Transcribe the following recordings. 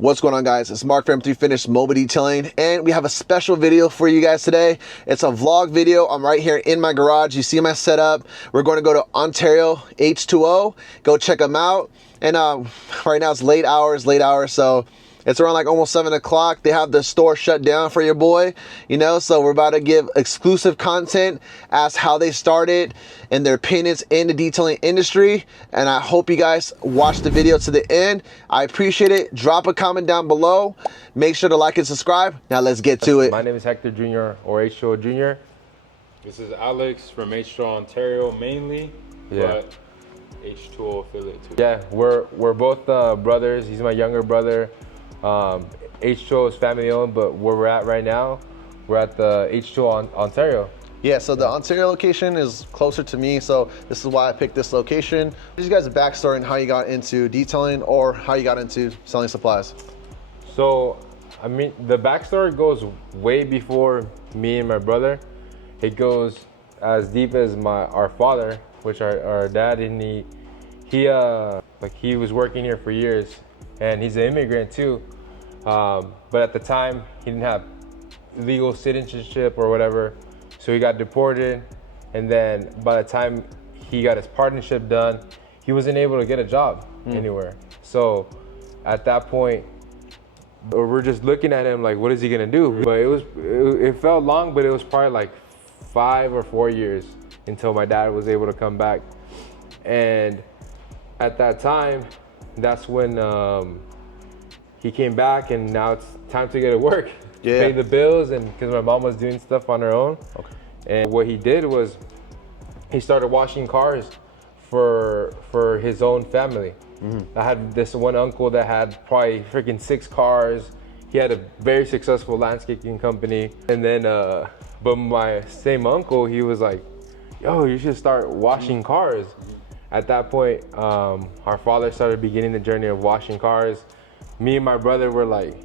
What's going on, guys? It's Mark from 3 Finished Mobile Detailing, and we have a special video for you guys today. It's a vlog video. I'm right here in my garage. You see my setup. We're going to go to Ontario H2O. Go check them out. And right now it's late hours, so it's around like almost 7 o'clock. They have the store shut down for your boy, you know, so we're about to give exclusive content as how they started and their opinions in the detailing industry. And I hope you guys watch the video to the end. I appreciate it. Drop a comment down below. Make sure to like and subscribe. Now let's get to it. My name is Hector Jr. or H2O Jr. This is Alex from H2O Ontario mainly, but H2O affiliate too. Yeah, we're both brothers. He's my younger brother. H2O is family owned, but where we're at right now, we're at the H2O Ontario. Yeah, so the Ontario location is closer to me, so this is why I picked this location. Give you guys a backstory on how you got into detailing or how you got into selling supplies. So, I mean, the backstory goes way before me and my brother. It goes as deep as our father, which our dad, and he was working here for years, and he's an immigrant too. But at the time, he didn't have legal citizenship or whatever, so he got deported. And then by the time he got his partnership done, he wasn't able to get a job anywhere. So at that point, we're just looking at him like, what is he gonna do? But it felt long, but it was probably like 5 or 4 years until my dad was able to come back. And at that time, that's when he came back, and now it's time to get to work, pay the bills, and because my mom was doing stuff on her own. Okay. And what he did was he started washing cars for his own family. I had this one uncle that had probably freaking 6 cars. He had a very successful landscaping company. And then, but my same uncle, he was like, yo, you should start washing cars. At that point, our father started beginning the journey of washing cars. Me and my brother were like,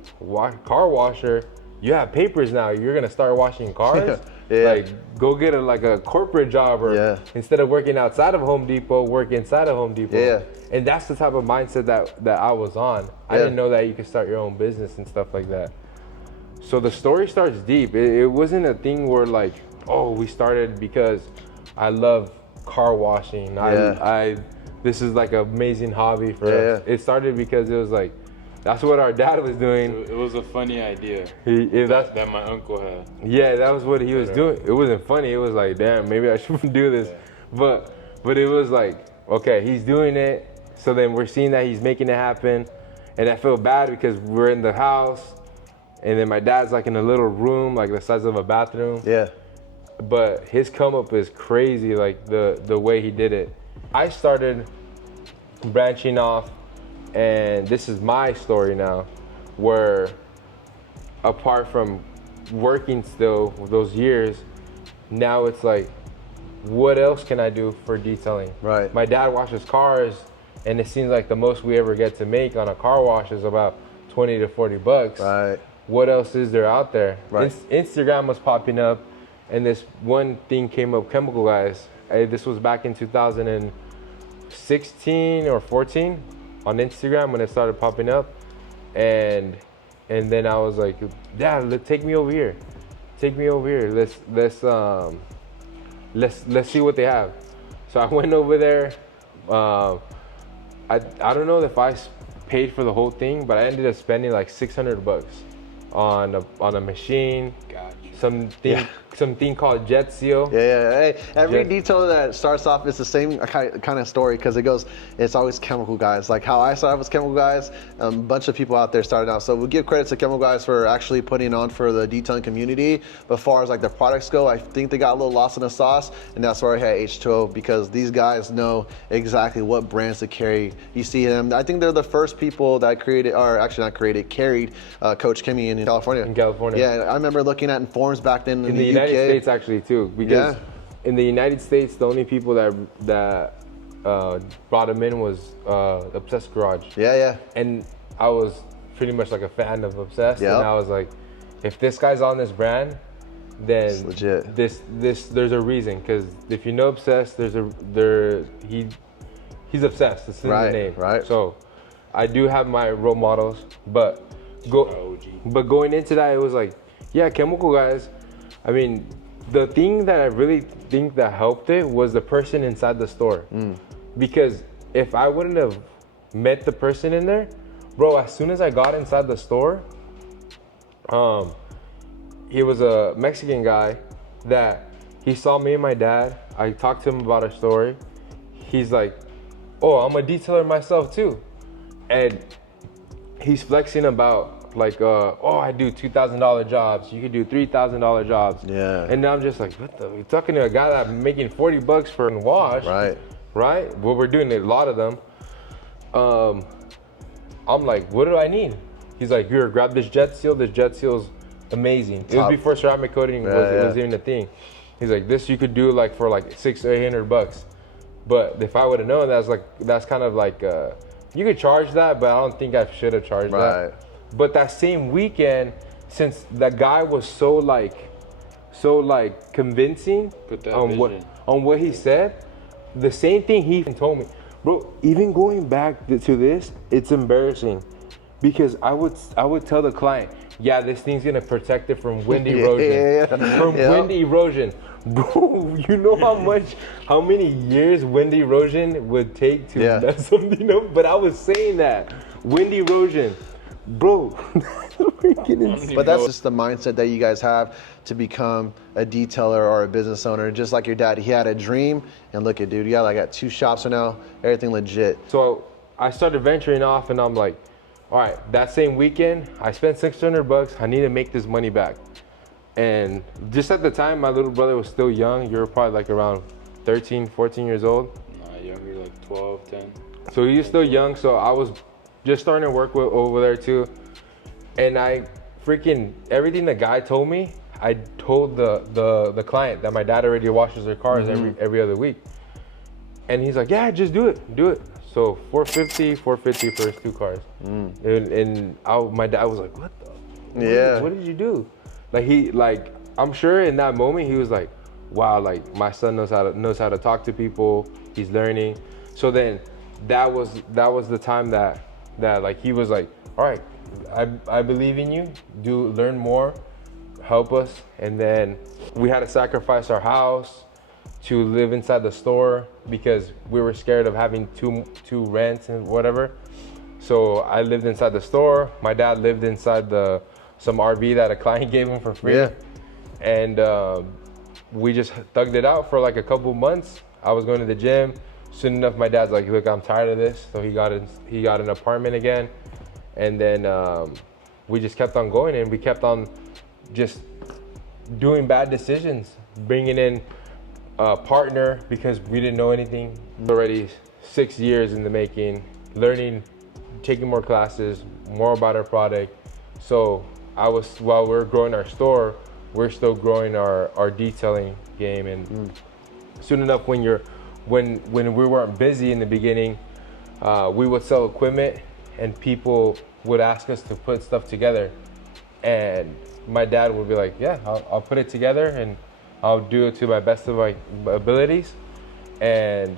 car washer? You have papers now, you're gonna start washing cars? Like, go get a corporate job, or instead of working outside of Home Depot, work inside of Home Depot. And that's the type of mindset that I was on. I didn't know that you could start your own business and stuff like that. So the story starts deep. It wasn't a thing where like, oh, we started because I love car washing. This is like an amazing hobby for us. It started because it was like, that's what our dad was doing. It was a funny idea that my uncle had. Yeah, that was what he was doing. It wasn't funny. It was like, damn, maybe I shouldn't do this. But it was like, okay, he's doing it. So then we're seeing that he's making it happen. And I feel bad because we're in the house, and then my dad's like in a little room, like the size of a bathroom. Yeah. But his come up is crazy, like the way he did it. I started branching off, and this is my story now, where apart from working still those years, now it's like, what else can I do for detailing? Right. My dad washes cars, and it seems like the most we ever get to make on a car wash is about 20 to 40 bucks. Right. What else is there out there? Right. Instagram was popping up, and this one thing came up, Chemical Guys. This was back in 2016 or 14 on Instagram when it started popping up. And then I was like, Dad, take me over here. Take me over here. Let's see what they have. So I went over there. I don't know if I paid for the whole thing, but I ended up spending like 600 bucks on a machine. Gotcha. Something called Jet Seal. Hey, every detail that starts off is the same kind of story, because it's always Chemical Guys. Like how I started was Chemical Guys. A bunch of people out there started out. So we give credit to Chemical Guys for actually putting on for the detailing community. But as far as like the products go, I think they got a little lost in the sauce, and that's where I had H2O, because these guys know exactly what brands to carry. You see them. I think they're the first people that carried Koch chemie in California. Yeah, I remember looking at forums back then in the United States actually too, because in the United States the only people that brought them in was Obsessed Garage. And I was pretty much like a fan of Obsessed, and I was like, if this guy's on this brand, then it's legit. There's a reason, because if you know Obsessed, he's obsessed. It's in the name. So I do have my role models, but going into that, it was like, yeah, chemical guys. I mean, the thing that I really think that helped it was the person inside the store. Because if I wouldn't have met the person in there, bro, as soon as I got inside the store, he was a Mexican guy that he saw me and my dad. I talked to him about our story. He's like, oh, I'm a detailer myself too. And he's flexing about like, oh, I do $2,000 jobs. You could do $3,000 jobs. Yeah. And now I'm just like, what the? You're talking to a guy that's making $40 for a wash. Right. Right? Well, we're doing a lot of them. I'm like, what do I need? He's like, here, grab this jet seal. This jet seal's amazing. It was before ceramic coating was even a thing. He's like, this you could do like for like $600 or $800. But if I would have known, that's kind of like, you could charge that, but I don't think I should have charged that. But that same weekend, since that guy was so convincing on what he said, the same thing he told me, bro. Even going back to this, it's embarrassing because I would tell the client, yeah, this thing's gonna protect it from wind erosion, wind erosion. Bro, you know how many years wind erosion would take to mess something up? But I was saying that wind erosion, bro. But that's just the mindset that you guys have to become a detailer or a business owner. Just like your dad, he had a dream, and look at dude, you got 2 shops right now, everything legit. So I started venturing off, and I'm like, all right, that same weekend, I spent $600. I need to make this money back. And just at the time, my little brother was still young. You were probably like around 13, 14 years old. Nah, younger, like 12, 10. So he was still young, so I was just starting to work over there too. And I freaking, everything the guy told me, I told the client that my dad already washes their cars every other week. And he's like, yeah, just do it. So $450 for his 2 cars. And my dad was like, what did you do? I'm sure in that moment he was like, wow, like my son knows how to talk to people. He's learning. So then that was the time that like he was like, all right, I believe in you. Learn more, help us. And then we had to sacrifice our house to live inside the store because we were scared of having two rents and whatever. So I lived inside the store. My dad lived inside some RV that a client gave him for free. And we just thugged it out for like a couple months. I was going to the gym. Soon enough, my dad's like, look, I'm tired of this. So he got an apartment again. And then we just kept on going, and we kept on just doing bad decisions, bringing in a partner because we didn't know anything. Already 6 years in the making, learning, taking more classes, more about our product. So while we're growing our store, we're still growing our detailing game. And soon enough, when we weren't busy in the beginning, we would sell equipment and people would ask us to put stuff together. And my dad would be like, yeah, I'll put it together and I'll do it to my best of my abilities. And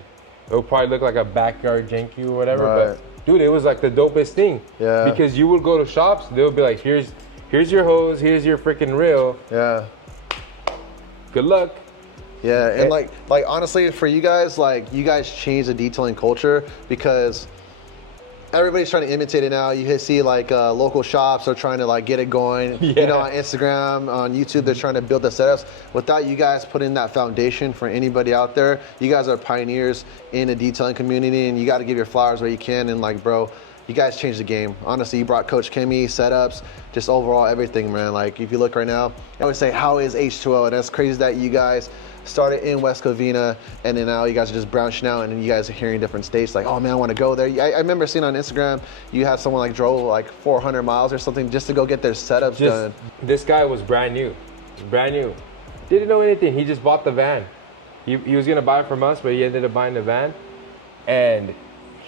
it'll probably look like a backyard janky or whatever, but dude, it was like the dopest thing. Yeah. Because you would go to shops, they'll be like, here's your hose, here's your freaking reel. Yeah. Good luck. Yeah, and like honestly, for you guys, like you guys changed the detailing culture because everybody's trying to imitate it now. You see like local shops are trying to like get it going. Yeah. You know, on Instagram, on YouTube, they're trying to build the setups. Without you guys putting that foundation for anybody out there, you guys are pioneers in the detailing community, and you got to give your flowers where you can. And like, bro, you guys changed the game. Honestly, you brought Coach Chemie, setups, just overall everything, man. Like if you look right now, I would say, how is H2O? And that's crazy that you guys started in West Covina, and then now you guys are just branching out, and then you guys are hearing different states like, oh man, I want to go there. I remember seeing on Instagram, you had someone like drove like 400 miles or something just to go get their setups done. This guy was brand new. Didn't know anything. He just bought the van. He was gonna buy it from us, but he ended up buying the van. And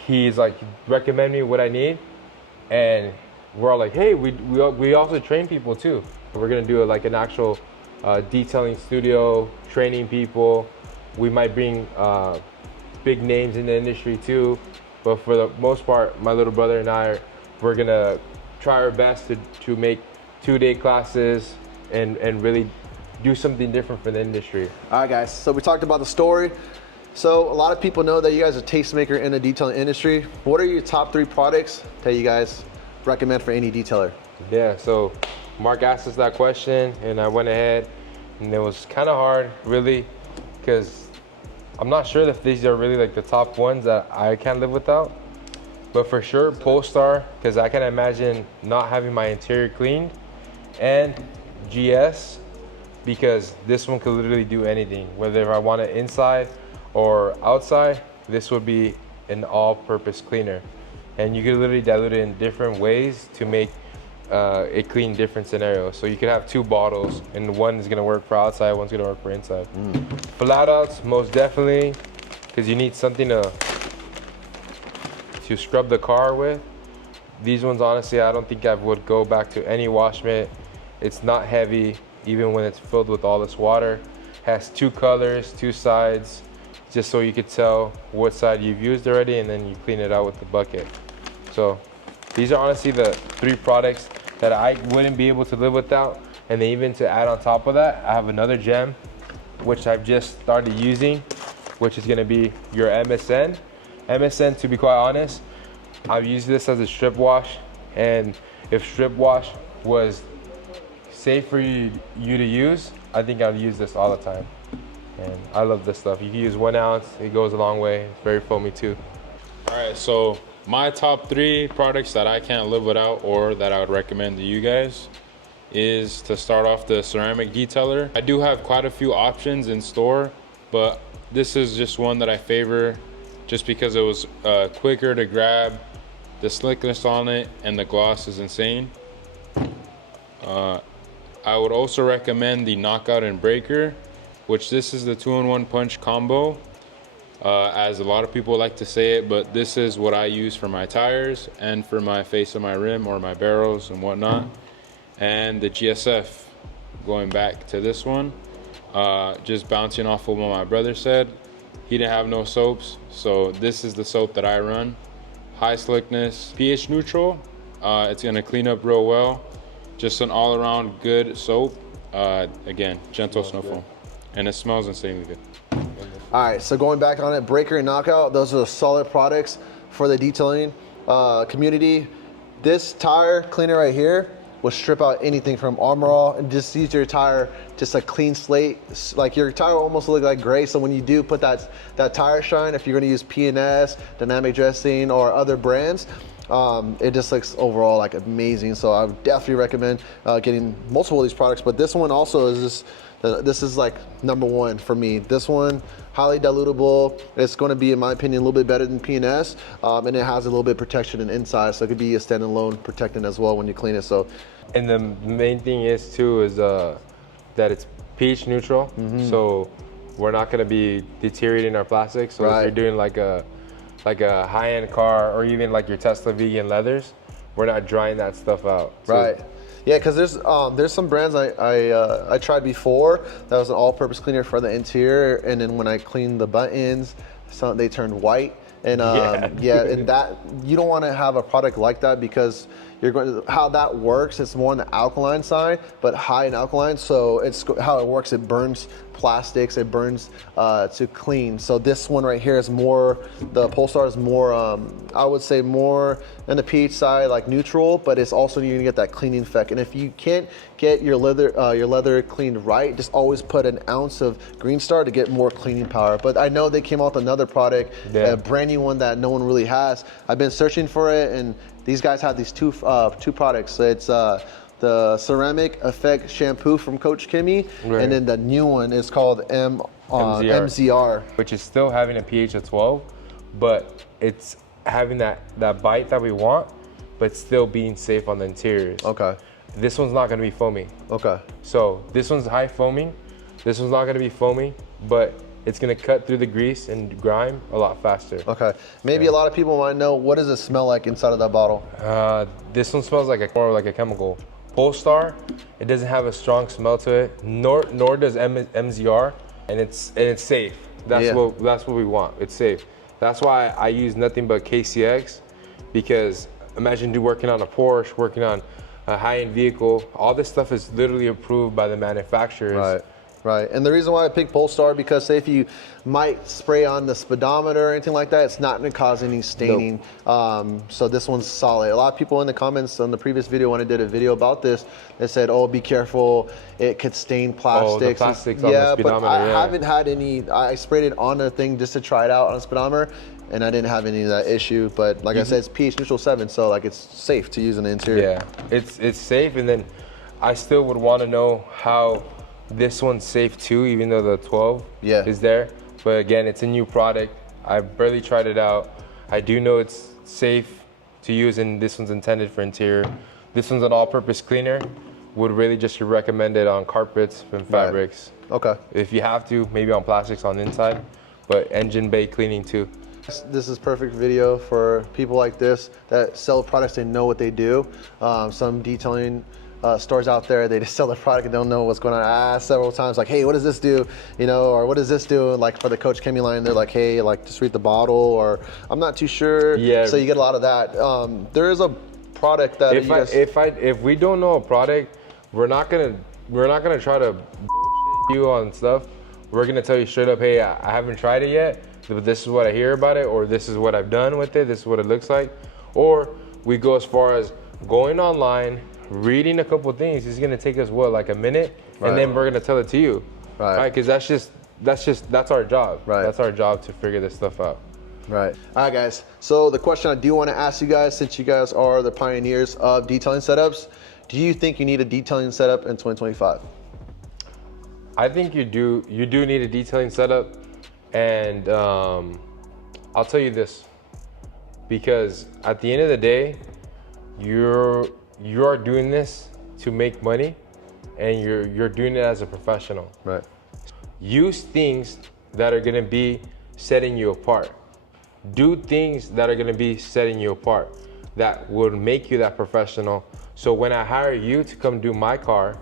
he's like, recommend me what I need. And we're all like, hey, we also train people too. We're gonna do like an actual detailing studio, training people. We might bring big names in the industry too. But for the most part, my little brother and I, we're gonna try our best to make 2-day classes and really do something different for the industry. All right, guys, so we talked about the story. So a lot of people know that you guys are a tastemaker in the detailing industry. What are your top 3 products that you guys recommend for any detailer? Yeah, so Mark asked us that question and I went ahead, and it was kind of hard, really, because I'm not sure if these are really like the top ones that I can't live without. But for sure, Polestar, because I can imagine not having my interior cleaned, and GS, because this one could literally do anything. Whether if I want it inside or outside, this would be an all-purpose cleaner. And you could literally dilute it in different ways to make it clean different scenarios. So you could have 2 bottles, and one is gonna work for outside, one's gonna work for inside. Flat outs, most definitely, because you need something to scrub the car with. These ones, honestly, I don't think I would go back to any wash mitt. It's not heavy, even when it's filled with all this water. Has 2 colors, 2 sides, just so you could tell what side you've used already, and then you clean it out with the bucket. So these are honestly the 3 products that I wouldn't be able to live without. And then even to add on top of that, I have another gem, which I've just started using, which is gonna be your MSN. MSN, to be quite honest, I've used this as a strip wash, and if strip wash was safe for you to use, I think I'd use this all the time. And I love this stuff. You can use 1 ounce, it goes a long way. It's very foamy too. All right, so my top 3 products that I can't live without, or that I would recommend to you guys, is to start off the ceramic detailer. I do have quite a few options in store, but this is just one that I favor just because it was quicker to grab, the slickness on it, and the gloss is insane. I would also recommend the Knockout and Breaker, which this is the 2-in-1 punch combo. As a lot of people like to say it, but this is what I use for my tires and for my face of my rim or my barrels and whatnot. And the GSF, going back to this one, just bouncing off of what my brother said. He didn't have no soaps, so this is the soap that I run. High slickness, pH neutral. It's gonna clean up real well. Just an all-around good soap. Again, gentle snow foam, and it smells insanely good. All right, so going back on it, Breaker and Knockout, those are the solid products for the detailing community. This tire cleaner right here will strip out anything from Armor All and just use your tire just a clean slate. Like your tire will almost look like gray, so when you do put that tire shine, if you're gonna use P&S, Dynamic Dressing, or other brands, it just looks overall like amazing. So I would definitely recommend getting multiple of these products, but this one also is just, this is like #1 for me. This one, highly dilutable. It's going to be, in my opinion, a little bit better than P&S, and it has a little bit of protection in inside, so it could be a standalone protectant as well when you clean it. So, and the main thing is too is that it's pH neutral, so we're not going to be deteriorating our plastics. So if you're doing like a high-end car, or even like your Tesla vegan leathers, we're not drying that stuff out. Right. Yeah, because there's some brands I tried before that was an all-purpose cleaner for the interior, and then when I cleaned the buttons, they turned white. And and that, you don't want to have a product like that, because you're going to, how that works, it's more on the alkaline side, but high in alkaline. So it's how it works, it burns plastics, it burns to clean. So this one right here is more, the Polestar is more, I would say more on the pH side, like neutral, but it's also, you're gonna get that cleaning effect. And if you can't get your leather cleaned right, just always put an ounce of Green Star to get more cleaning power. But I know they came out with another product, a brand new one that no one really has. I've been searching for it, and these guys have these two products. It's the Ceramic Effect Shampoo from Koch Chemie, and then the new one is called MZR. Which is still having a pH of 12, but it's having that bite that we want, but still being safe on the interiors. Okay. This one's not gonna be foamy. Okay. So this one's high foaming. This one's not gonna be foamy, but it's gonna cut through the grease and grime a lot faster. Okay. Maybe a lot of people might know, what does it smell like inside of that bottle? This one smells like more like a chemical. Polestar, it doesn't have a strong smell to it, nor does MZR, and it's safe. That's what we want. It's safe. That's why I use nothing but KCX, because imagine working on a Porsche, working on a high-end vehicle. All this stuff is literally approved by the manufacturers. Right. Right, and the reason why I picked Polestar, because say if you might spray on the speedometer or anything like that, it's not going to cause any staining. Nope. So this one's solid. A lot of people in the comments on the previous video, when I did a video about this, they said, "Oh, be careful, it could stain plastics." Oh, the plastics on the speedometer. But I haven't had any. I sprayed it on a thing just to try it out on a speedometer, and I didn't have any of that issue. But like I said, it's pH neutral 7, so like it's safe to use in the interior. Yeah, it's safe, and then I still would want to know how this one's safe too, even though the 12 is there. But again, it's a new product. I barely tried it out. I do know it's safe to use, and this one's intended for interior. This one's an all-purpose cleaner. Would really just recommend it on carpets and fabrics. Right. Okay. If you have to, maybe on plastics on the inside, but engine bay cleaning too. This is perfect video for people like this that sell products, they know what they do. Some detailing stores out there, they just sell the product and don't know what's going on. I asked several times, like, hey, what does this do? You know, or what does this do? And like for the Koch chemie line, they're like, hey, like just read the bottle, or I'm not too sure. Yeah. So you get a lot of that. There is a product that if we don't know a product, we're not gonna try to bullshit you on stuff. We're gonna tell you straight up, hey, I haven't tried it yet, but this is what I hear about it, or this is what I've done with it, this is what it looks like. Or we go as far as going online, reading a couple things. It's gonna take us what, like a minute, and then we're gonna tell it to you, right? Because that's our job. Right. That's our job to figure this stuff out. Right. All right, guys. So the question I do want to ask you guys, since you guys are the pioneers of detailing setups, do you think you need a detailing setup in 2025? I think you do need a detailing setup, and I'll tell you this, because at the end of the day, you are doing this to make money, and you're doing it as a professional. Right. Use things that are gonna be setting you apart. Do things that are gonna be setting you apart, that will make you that professional. So when I hire you to come do my car,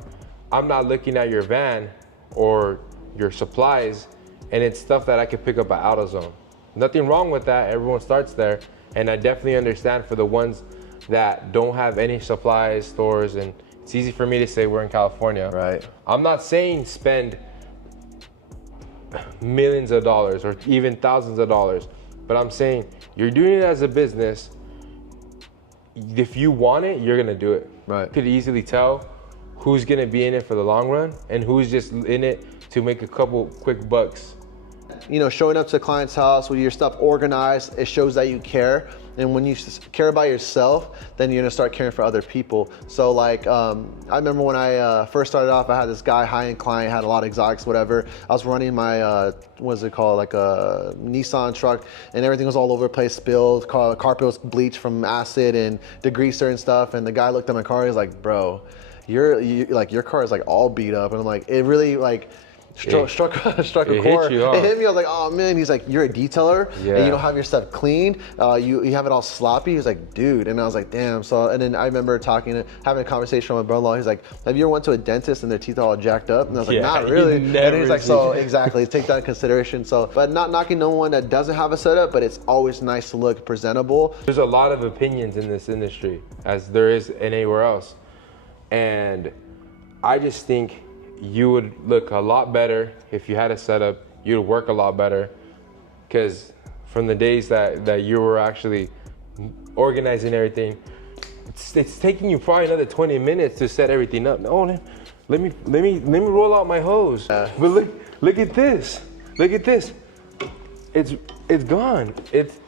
I'm not looking at your van or your supplies, and it's stuff that I can pick up at AutoZone. Nothing wrong with that, everyone starts there, and I definitely understand for the ones that don't have any supplies, stores, and it's easy for me to say we're in California. Right. I'm not saying spend millions of dollars or even thousands of dollars, but I'm saying you're doing it as a business. If you want it, you're gonna do it. Right. You could easily tell who's gonna be in it for the long run and who's just in it to make a couple quick bucks. You know, showing up to a client's house with your stuff organized, it shows that you care. And when you care about yourself, then you're gonna start caring for other people. So like, I remember when I first started off, I had this guy, high-end client, had a lot of exotics, whatever. I was running my, what is it called, like a Nissan truck, and everything was all over the place, spilled. Carpet was bleached from acid and degreaser and stuff. And the guy looked at my car, he's like, bro, your car is like all beat up. And I'm like, it really like, struck a chord. It hit me. I was like, oh man. He's like, you're a detailer and you don't have your stuff clean. You have it all sloppy. He's like, dude. And I was like, damn. So, and then I remember having a conversation with my brother-in-law. He's like, have you ever went to a dentist and their teeth are all jacked up? And I was like, not really. And he's like, so exactly, take that in consideration. So, but not knocking no one that doesn't have a setup, but it's always nice to look presentable. There's a lot of opinions in this industry, as there is anywhere else. And I just think you would look a lot better if you had a setup. You'd work a lot better, because from the days that you were actually organizing everything, it's taking you probably another 20 minutes to set everything up. No, let me roll out my hose. But look at this. Look at this. It's gone. It's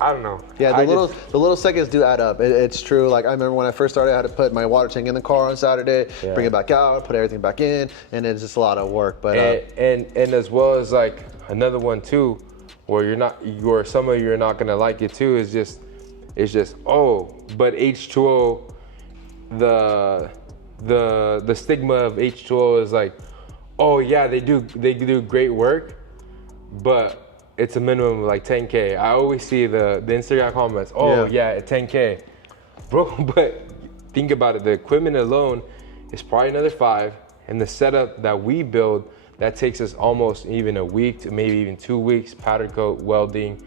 I don't know. Yeah, the little seconds do add up. It's true. Like I remember when I first started, I had to put my water tank in the car on Saturday, bring it back out, put everything back in, and it's just a lot of work. But and as well as like another one too, where some of you are not gonna like it too. Is just oh, but H2O, the stigma of H2O is like, oh yeah, they do great work, but it's a minimum of like 10K. I always see the Instagram comments, oh yeah, 10K. Bro, but think about it, the equipment alone is probably another 5, and the setup that we build, that takes us almost even a week to maybe even 2 weeks. Powder coat, welding,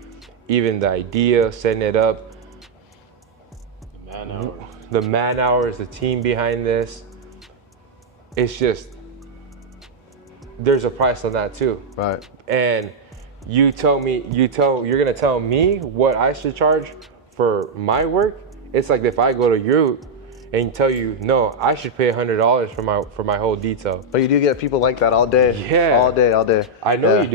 even the idea, setting it up. The man hours, the team behind this. It's just, there's a price on that too. Right. And you're gonna tell me what I should charge for my work. It's like if I go to you and tell you, no, I should pay $100 for my whole detail. But you do get people like that all day. Yeah. All day. I know you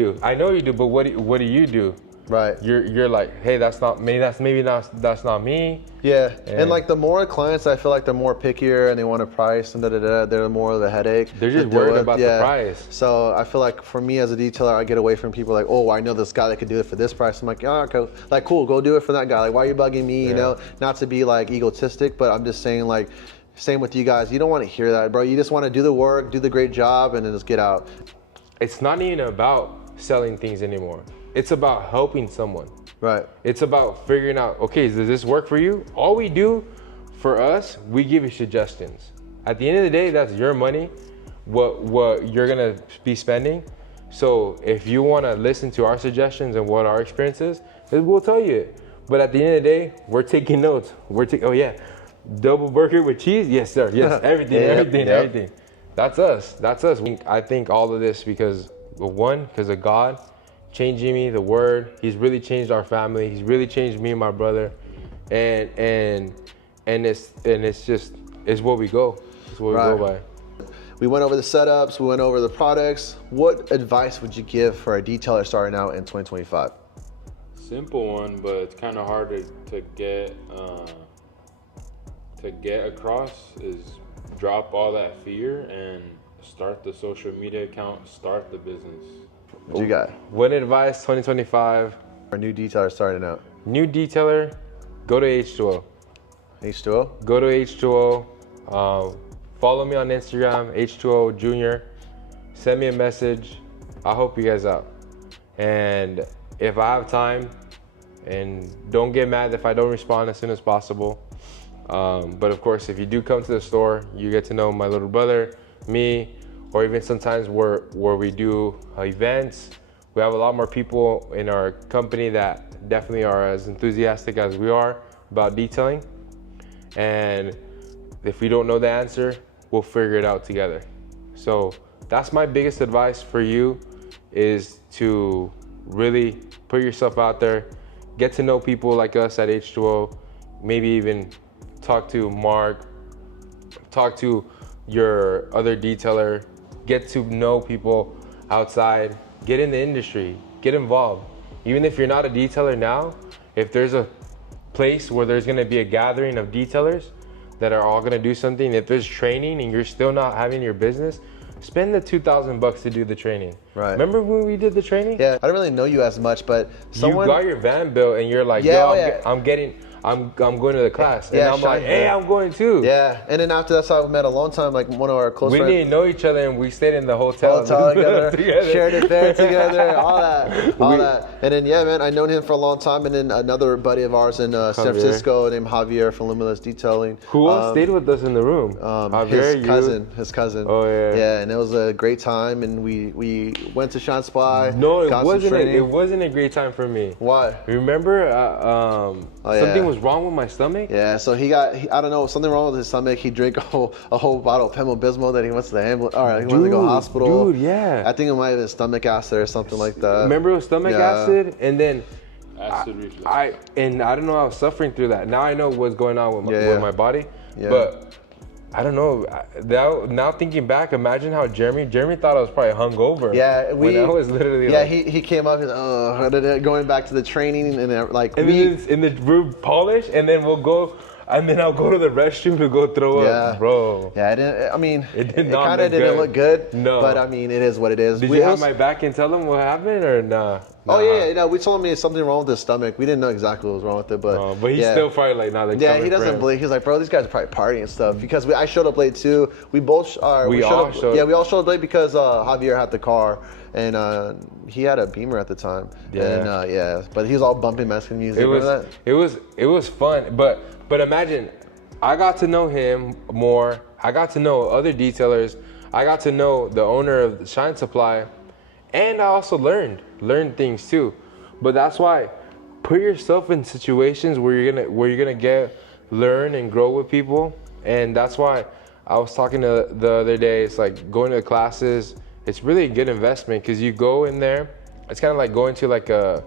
do. But what do you do? Right. You're like, hey, that's not me. That's not me. Yeah. And like the more clients, I feel like they're more pickier and they want a price and they're more of a headache. They're just worried about the price. So I feel like for me as a detailer, I get away from people like, oh, I know this guy that could do it for this price. I'm like, oh, okay. Like, cool, go do it for that guy. Like, why are you bugging me? You know, not to be like egotistic, but I'm just saying like, same with you guys. You don't want to hear that, bro. You just want to do the work, do the great job, and then just get out. It's not even about selling things anymore. It's about helping someone. Right. It's about figuring out, okay, does this work for you? All we do for us, we give you suggestions. At the end of the day, that's your money, what you're gonna be spending. So if you wanna listen to our suggestions and what our experience is, we'll tell you it. But at the end of the day, we're taking notes. Oh yeah, double burger with cheese? Yes, sir. Yes, everything. That's us. I think all of this because of God changing me, the word. He's really changed our family. He's really changed me and my brother. And it's what we go. It's what we go by. We went over the setups, we went over the products. What advice would you give for a detailer starting out in 2025? Simple one, but it's kind of hard to get across is drop all that fear and start the social media account, start the business. What you got? What advice 2025? For a new detailer starting out. New detailer, go to H2O. H2O? Go to H2O. Follow me on Instagram, H2O Junior. Send me a message. I'll help you guys out. And if I have time, and don't get mad if I don't respond as soon as possible. But of course, if you do come to the store, you get to know my little brother, me, or even sometimes where we do events. We have a lot more people in our company that definitely are as enthusiastic as we are about detailing. And if we don't know the answer, we'll figure it out together. So that's my biggest advice for you, is to really put yourself out there, get to know people like us at H2O, maybe even talk to Mark, talk to your other detailer, get to know people outside, get in the industry, get involved. Even if you're not a detailer now, if there's a place where there's gonna be a gathering of detailers that are all gonna do something, if there's training and you're still not having your business, spend the $2,000 to do the training. Right. Remember when we did the training? Yeah, I don't really know you as much, but someone... You got your van built and you're like, I'm going to the class. And I'm like, hey, I'm going too. Yeah, and then after that's how we met a long time, like one of our close friends. We didn't know each other and we stayed in the hotel together, shared a bed together, all that. And then, yeah, man, I known him for a long time. And then another buddy of ours in San Francisco named Javier from Limitless Detailing. Who else stayed with us in the room? Javier, his cousin. Oh, yeah. Yeah, and it was a great time. And we went to Sean Spy. No, it wasn't a great time for me. Why? Remember something was wrong with my stomach? Yeah, so I don't know, something wrong with his stomach. He drank a whole bottle of Pemobismol that he went to the ambulance. All right, he went to go to the hospital. Dude, yeah. I think it might have been stomach acid or something like that. Remember it was stomach acid? And then acid reflux. I don't know, I was suffering through that. Now I know what's going on with my body. Yeah. But I don't know. Now thinking back, imagine how Jeremy thought I was probably hungover. Yeah, when I was literally he came up, he's going back to the training and we're polished, and then we'll go. And then I'll go to the restroom to go throw up, bro. Yeah, it kind of didn't look good. No. But I mean, it is what it is. Did you have my back and tell them what happened or nah? Oh yeah, we told him something wrong with his stomach. We didn't know exactly what was wrong with it, but he's still probably like not like. Yeah, he doesn't believe. He's like, bro, these guys are probably partying and stuff. Because I showed up late too. We all showed up late because Javier had the car. And he had a Beamer at the time. Yeah. And but he was all bumping Mexican music. It was fun, but imagine, I got to know him more. I got to know other detailers. I got to know the owner of the Shine Supply, and I also learned things too. But that's why put yourself in situations where you're gonna learn and grow with people. And that's why I was talking to the other day, it's like going to the classes, it's really a good investment because you go in there, it's kind of like going to like a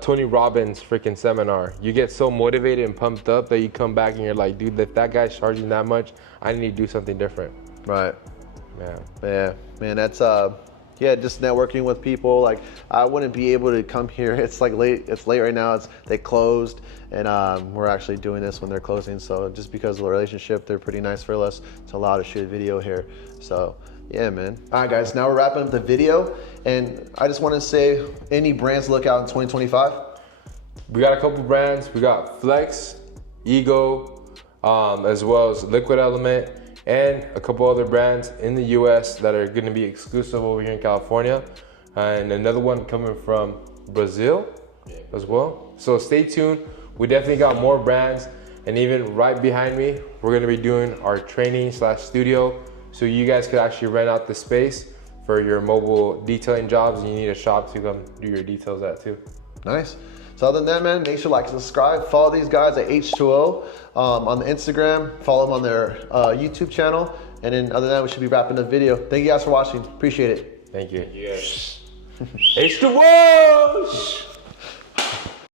Tony Robbins freaking seminar. You get so motivated and pumped up that you come back and you're like, dude, if that guy's charging that much, I need to do something different. Right. Yeah. Man, that's just networking with people. Like, I wouldn't be able to come here. It's like late. It's late right now. They closed, and we're actually doing this when they're closing. So just because of the relationship, they're pretty nice for us to allow to shoot a video here. So yeah, man. All right, guys. Now we're wrapping up the video, and I just want to say, any brands to look out in 2025? We got a couple brands. We got Flex, Ego, as well as Liquid Element, and a couple other brands in the US that are gonna be exclusive over here in California. And another one coming from Brazil as well. So stay tuned. We definitely got more brands. And even right behind me, we're gonna be doing our training/studio. So you guys could actually rent out the space for your mobile detailing jobs, and you need a shop to come do your details at too. Nice. So other than that, man, make sure to like and subscribe. Follow these guys at H2O on the Instagram. Follow them on their YouTube channel. And then other than that, we should be wrapping the video. Thank you guys for watching. Appreciate it. Thank you. H2O!